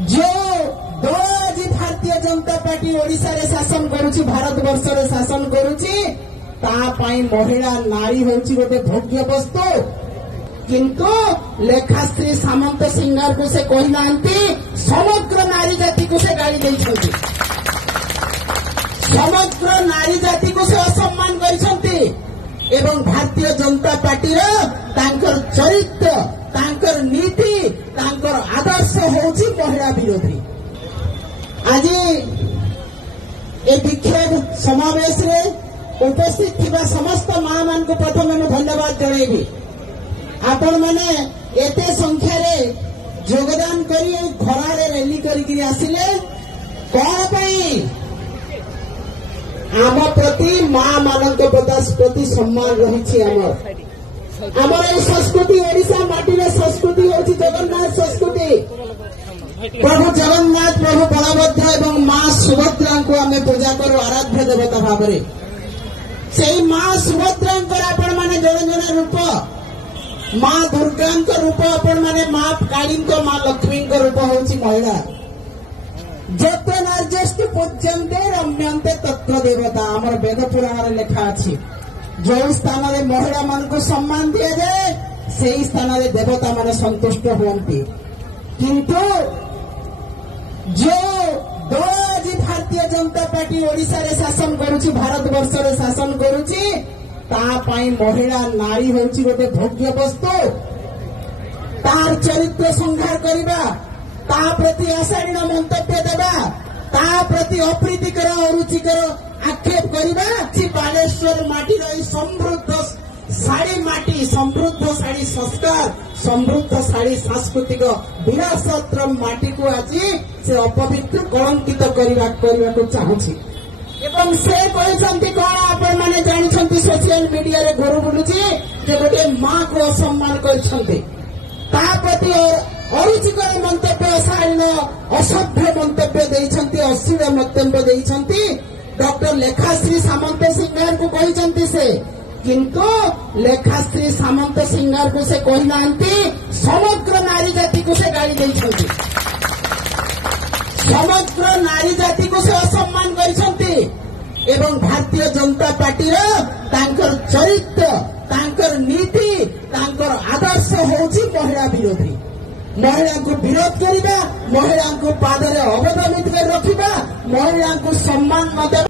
जो दल आज भारतीय जनता पार्टी ओडिशा रे शासन करुछि, भारत वर्ष रे शासन करुछि, तापाई महिला नारी होछि गोटे भोग्य वस्तु। किंतु लेखाश्री सामंत सिंगार को से कही नांती समग्र नारी जाति को से गाड़ी देइछंती, समग्र नारी जाति को से असम्मान करिसंती एवं भारतीय जनता पार्टी रो तांकर चरित्र, तांकर नीति, तांकर आदर्श होछि महिला विरोधी। आज ए विक्षोभ समावेश रे उपस्थित थिबा समस्त मां मान को प्रथम मैं धन्यवाद जणाइबी। आपण माने एते संख्या रे योगदान करी खरा रे रैली करी आसिले कौन पई? आम प्रति मां मानक प्रति सम्मान रही। आमर ये संस्कृति ओडिशा माटी संस्कृति होची जगन्नाथ संस्कृति। प्रभु जगन्नाथ, प्रभु बलभद्र एवं मां सुभद्रा को आम पूजा करू आराध्य देवता भाव में। से मां सुभद्रा आपण माने जन जन रूप, मां दुर्गा रूप आपण माने मां काली, मां लक्ष्मी रूप होची महिला। जते नार्यस्तु पूज्यन्ते रम्यन्ते तत्र देवता, आमर वेद पुराण लेखा अछि। जो स्थान रे महिला मान को सम्मान दिया जाए से स्थान रे देवता माने संतुष्ट हुअन्ति। किंतु जो दल आज भारतीय जनता पार्टी ओडिशा रे शासन करुछि, भारत वर्ष रे शासन करुछि, तापाई महिला नारी होछि गोटे भोग्य वस्तु। तार चरित्र संहार करिबा, ता प्रति अशालीन मंतव्य देवा, ता प्रति अप्रीतिकर अरुचिकर आक्षेप करवा, बालेश्वर माटीर समृद्ध शाड़ी माटी, समृद्ध शाड़ी संस्कार, समृद्ध शाड़ी सांस्कृतिक विरासत माटी को आज से अपवित्र कलंकित करने को चाहूँगी। एवं से कहते कौन आपण मैंने जानते सोशल मीडिया रे घर बुलूची गोटे मां को असम्मान करती, प्रति अरुचिकर मंतव्य, शालीन असभ्य मंतव्य देइछंती, अश्लील मंतव्य देइछंती डॉक्टर लेखाश्री सामंत सिंगार को कहते से। किंतु लेखाश्री सामंत सिंगार को से कही नांती समग्र नारी जाति को से गाड़ी देइछंती, समग्र नारी जाति को से असम्मान करिसंती एवं भारतीय जनता पार्टी रो तांकर चरित्र, तांकर नीति, तांकर आदर्श होछि महिला विरोधी। महिला को विरोध करवा, महिला को पादरे अवदमित कर रखा, महिला को सम्मान न देवा।